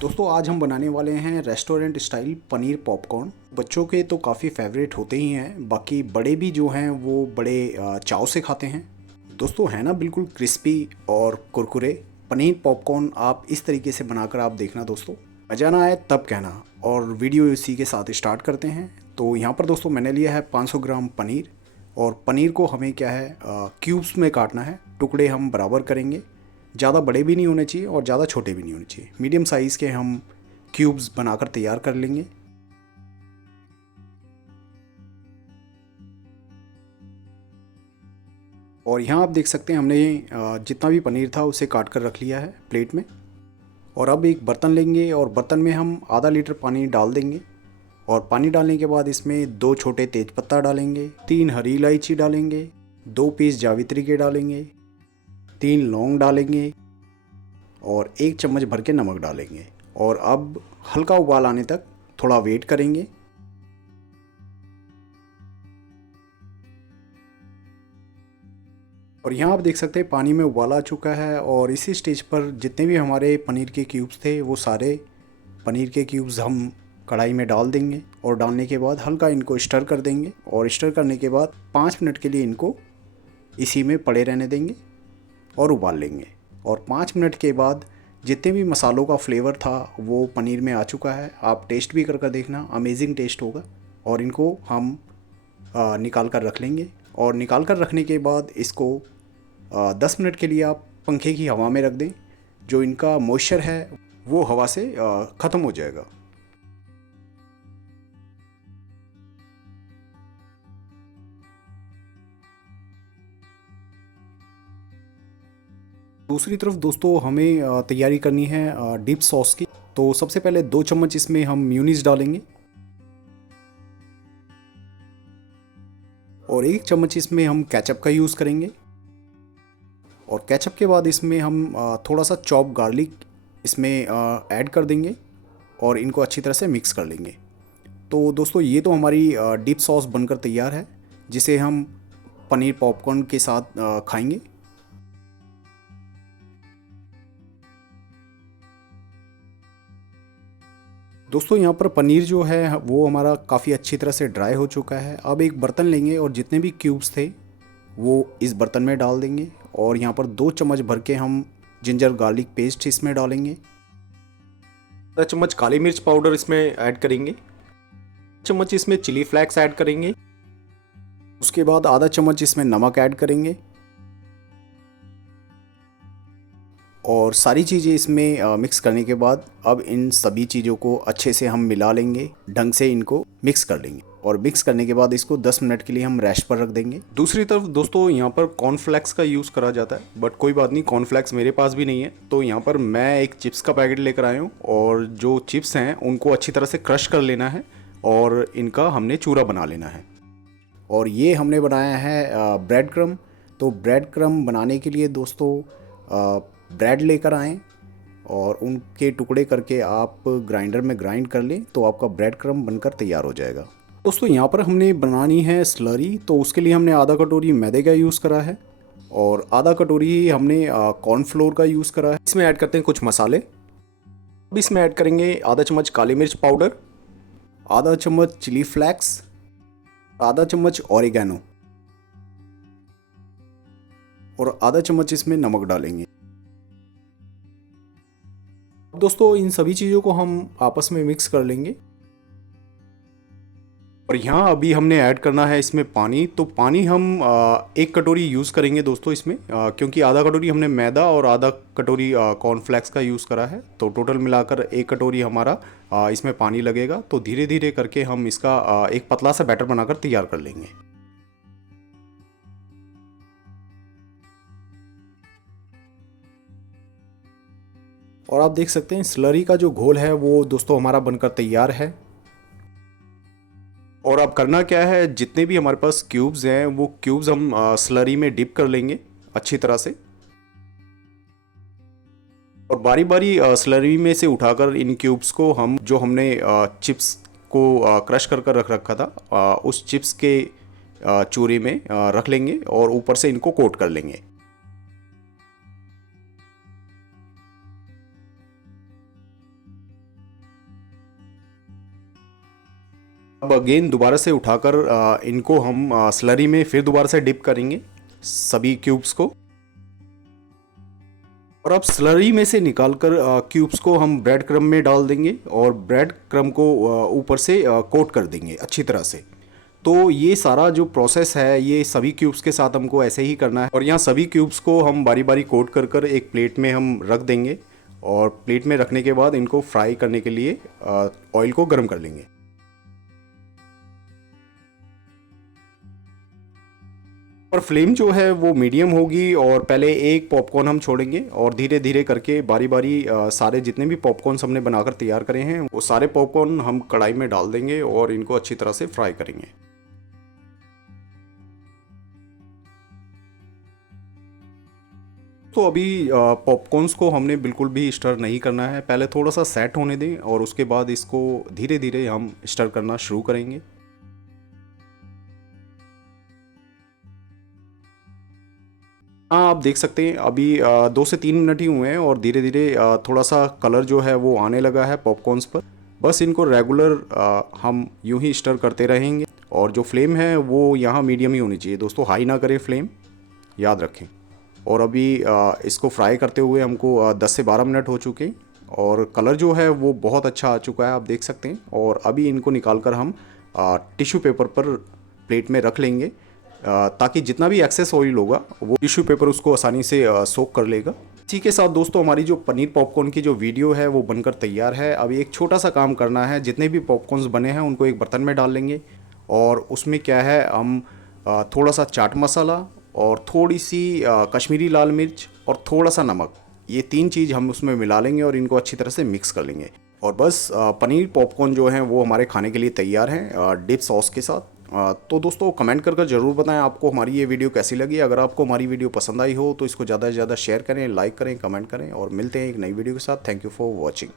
दोस्तों आज हम बनाने वाले हैं रेस्टोरेंट स्टाइल पनीर पॉपकॉर्न। बच्चों के तो काफ़ी फेवरेट होते ही हैं, बाकी बड़े भी जो हैं वो बड़े चाव से खाते हैं। दोस्तों है ना बिल्कुल क्रिस्पी और कुरकुरे पनीर पॉपकॉर्न। आप इस तरीके से बनाकर आप देखना दोस्तों, मज़ा ना आए तब कहना। और वीडियो इसी के साथ स्टार्ट करते हैं। तो यहाँ पर दोस्तों मैंने लिया है 500 ग्राम पनीर, और पनीर को हमें क्या है क्यूब्स में काटना है। टुकड़े हम बराबर करेंगे, ज़्यादा बड़े भी नहीं होने चाहिए और ज़्यादा छोटे भी नहीं होने चाहिए। मीडियम साइज़ के हम क्यूब्स बनाकर तैयार कर लेंगे। और यहाँ आप देख सकते हैं हमने जितना भी पनीर था उसे काट कर रख लिया है प्लेट में। और अब एक बर्तन लेंगे और बर्तन में हम आधा लीटर पानी डाल देंगे। और पानी डालने के बाद इसमें 2 छोटे तेज़पत्ता डालेंगे, 3 हरी इलायची डालेंगे, 2 पीस जावित्री के डालेंगे, 3 लौंग डालेंगे और 1 चम्मच भर के नमक डालेंगे। और अब हल्का उबाल आने तक थोड़ा वेट करेंगे। और यहाँ आप देख सकते हैं पानी में उबाल आ चुका है। और इसी स्टेज पर जितने भी हमारे पनीर के क्यूब्स थे वो सारे पनीर के क्यूब्स हम कढ़ाई में डाल देंगे। और डालने के बाद हल्का इनको स्टर कर देंगे। और स्टर करने के बाद 5 मिनट के लिए इनको इसी में पड़े रहने देंगे और उबाल लेंगे। और 5 मिनट के बाद जितने भी मसालों का फ्लेवर था वो पनीर में आ चुका है। आप टेस्ट भी कर देखना, अमेजिंग टेस्ट होगा। और इनको हम निकाल कर रख लेंगे। और निकाल कर रखने के बाद इसको 10 मिनट के लिए आप पंखे की हवा में रख दें। जो इनका मॉइस्चर है वो हवा से ख़त्म हो जाएगा। दूसरी तरफ दोस्तों हमें तैयारी करनी है डिप सॉस की। तो सबसे पहले 2 चम्मच इसमें हम म्यूनीस डालेंगे और 1 चम्मच इसमें हम केचप का यूज़ करेंगे। और केचप के बाद इसमें हम थोड़ा सा चॉप गार्लिक इसमें ऐड कर देंगे और इनको अच्छी तरह से मिक्स कर लेंगे। तो दोस्तों ये तो हमारी डिप सॉस बनकर तैयार है, जिसे हम पनीर पॉपकॉर्न के साथ खाएंगे। दोस्तों यहाँ पर पनीर जो है वो हमारा काफ़ी अच्छी तरह से ड्राई हो चुका है। अब एक बर्तन लेंगे और जितने भी क्यूब्स थे वो इस बर्तन में डाल देंगे। और यहाँ पर 2 चम्मच भर के हम जिंजर गार्लिक पेस्ट इसमें डालेंगे। आधा चम्मच काली मिर्च पाउडर इसमें ऐड करेंगे। चम्मच इसमें चिली फ्लेक्स ऐड करेंगे। उसके बाद आधा चम्मच इसमें नमक ऐड करेंगे। और सारी चीज़ें इसमें मिक्स करने के बाद अब इन सभी चीज़ों को अच्छे से हम मिला लेंगे, ढंग से इनको मिक्स कर लेंगे। और मिक्स करने के बाद इसको 10 मिनट के लिए हम रेस्ट पर रख देंगे। दूसरी तरफ दोस्तों यहाँ पर कॉर्नफ्लेक्स का यूज़ करा जाता है, बट कोई बात नहीं, कॉर्नफ्लेक्स मेरे पास भी नहीं है। तो यहाँ पर मैं एक चिप्स का पैकेट लेकर आया हूँ और जो चिप्स हैं उनको अच्छी तरह से क्रश कर लेना है और इनका हमने चूरा बना लेना है। और ये हमने बनाया है ब्रेड क्रम। तो ब्रेड क्रम बनाने के लिए दोस्तों ब्रेड लेकर आएँ और उनके टुकड़े करके आप ग्राइंडर में ग्राइंड कर लें तो आपका ब्रेड क्रम बनकर तैयार हो जाएगा। दोस्तों यहाँ पर हमने बनानी है स्लरी। तो उसके लिए हमने आधा कटोरी मैदे का यूज़ करा है और आधा कटोरी हमने कॉर्नफ्लोर का यूज़ करा है। इसमें ऐड करते हैं कुछ मसाले। अब इसमें ऐड करेंगे आधा चम्मच काली मिर्च पाउडर, आधा चम्मच चिली फ्लेक्स, आधा चम्मच ऑरिगेनो और आधा चम्मच इसमें नमक डालेंगे। दोस्तों इन सभी चीज़ों को हम आपस में मिक्स कर लेंगे। और यहाँ अभी हमने ऐड करना है इसमें पानी। तो पानी हम 1 कटोरी यूज़ करेंगे दोस्तों इसमें, क्योंकि आधा कटोरी हमने मैदा और आधा कटोरी कॉर्नफ्लेक्स का यूज़ करा है। तो टोटल मिलाकर 1 कटोरी हमारा इसमें पानी लगेगा। तो धीरे धीरे करके हम इसका एक पतला सा बैटर बनाकर तैयार कर लेंगे। और आप देख सकते हैं स्लरी का जो घोल है वो दोस्तों हमारा बनकर तैयार है। और अब करना क्या है, जितने भी हमारे पास क्यूब्स हैं वो क्यूब्स हम स्लरी में डिप कर लेंगे अच्छी तरह से। और बारी बारी स्लरी में से उठाकर इन क्यूब्स को हम जो हमने चिप्स को क्रश कर कर रख रखा था उस चिप्स के चूरे में रख लेंगे और ऊपर से इनको कोट कर लेंगे। अब अगेन दोबारा से उठाकर इनको हम स्लरी में फिर दोबारा से डिप करेंगे सभी क्यूब्स को। और अब स्लरी में से निकालकर क्यूब्स को हम ब्रेड क्रम्ब में डाल देंगे और ब्रेड क्रम्ब को ऊपर से कोट कर देंगे अच्छी तरह से। तो ये सारा जो प्रोसेस है ये सभी क्यूब्स के साथ हमको ऐसे ही करना है। और यहाँ सभी क्यूब्स को हम बारी बारी कोट कर कर एक प्लेट में हम रख देंगे और प्लेट में रखने के बाद इनको फ्राई करने के लिए ऑयल को गर्म कर लेंगे। और फ्लेम जो है वो मीडियम होगी और पहले एक पॉपकॉर्न हम छोड़ेंगे और धीरे धीरे करके बारी बारी सारे जितने भी पॉपकॉर्न्स हमने बनाकर तैयार करे हैं वो सारे पॉपकॉर्न हम कढ़ाई में डाल देंगे और इनको अच्छी तरह से फ्राई करेंगे। तो अभी पॉपकॉर्न्स को हमने बिल्कुल भी स्टर नहीं करना है, पहले थोड़ा सा सेट होने दें और उसके बाद इसको धीरे धीरे हम स्टर करना शुरू करेंगे। हाँ, आप देख सकते हैं अभी 2 से 3 मिनट ही हुए हैं और धीरे धीरे थोड़ा सा कलर जो है वो आने लगा है पॉपकॉर्न्स पर। बस इनको रेगुलर हम यूं ही स्टर करते रहेंगे और जो फ्लेम है वो यहाँ मीडियम ही होनी चाहिए दोस्तों, हाई ना करें फ्लेम, याद रखें। और अभी इसको फ्राई करते हुए हमको 10 से 12 मिनट हो चुके हैं और कलर जो है वो बहुत अच्छा आ चुका है, आप देख सकते हैं। और अभी इनको निकाल कर हम टिश्यू पेपर पर प्लेट में रख लेंगे ताकि जितना भी एक्सेस ऑयल होगा वो टिश्यू पेपर उसको आसानी से सोक कर लेगा। इसी के साथ दोस्तों हमारी जो पनीर पॉपकॉर्न की जो वीडियो है वो बनकर तैयार है। अभी एक छोटा सा काम करना है, जितने भी पॉपकॉर्न्स बने हैं उनको एक बर्तन में डाल लेंगे और उसमें क्या है हम थोड़ा सा चाट मसाला और थोड़ी सी कश्मीरी लाल मिर्च और थोड़ा सा नमक, ये 3 चीज़ हम उसमें मिला लेंगे और इनको अच्छी तरह से मिक्स कर लेंगे। और बस पनीर पॉपकॉर्न जो हैं वो हमारे खाने के लिए तैयार हैं डिप सॉस के साथ। तो दोस्तों कमेंट कर ज़रूर बताएं आपको हमारी ये वीडियो कैसी लगी। अगर आपको हमारी वीडियो पसंद आई हो तो इसको ज़्यादा से ज़्यादा शेयर करें, लाइक करें, कमेंट करें और मिलते हैं एक नई वीडियो के साथ। Thank you for watching.